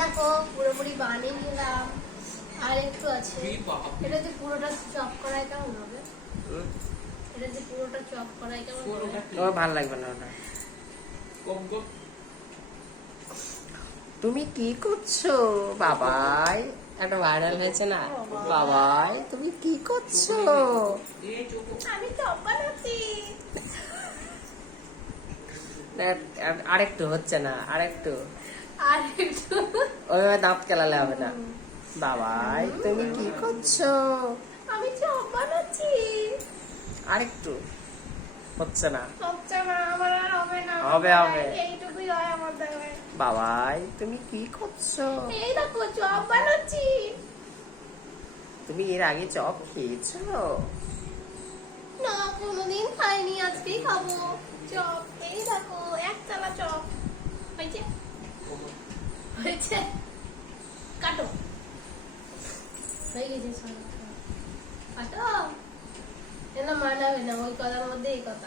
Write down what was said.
দেখো পুরোপুরি বানিয়ে নিলাম। আর একটু আছে। এটা যে পুরোটা চপ করাই কেমন হবে? এটা যে পুরোটা চপ করাই কেমন হবে? ভালো লাগবে না ওটা? কম কম। তুমি কি করছ? বাবাই একটা ভাইরাল হয়েছে না? বাবাই তুমি কি করছ? আমি আরেকটু হচ্ছে না আরেকটু। আর একটু ওইভাবে দাঁত কেলালে হবে না। বাবাই তুমি কি করছ? আমি চপ বানাচ্ছি। আরেকটু। হচ্ছে না। হচ্ছে না আমার আর হবে না। হবে, হবে। এইটুকুই হয় আমার দ্বারা বাবাই তুমি কি করছ? এই দেখো চপ বানাচ্ছি। তুমি এর আগে চপ খেয়েছো? না কোনোদিন খাইনি আজকেই খাব। চপ এই দেখো। పైకి చేసాను అట్లా ఎన్నో మానవేనా ఒక కథ మధ్య ఈ కథ.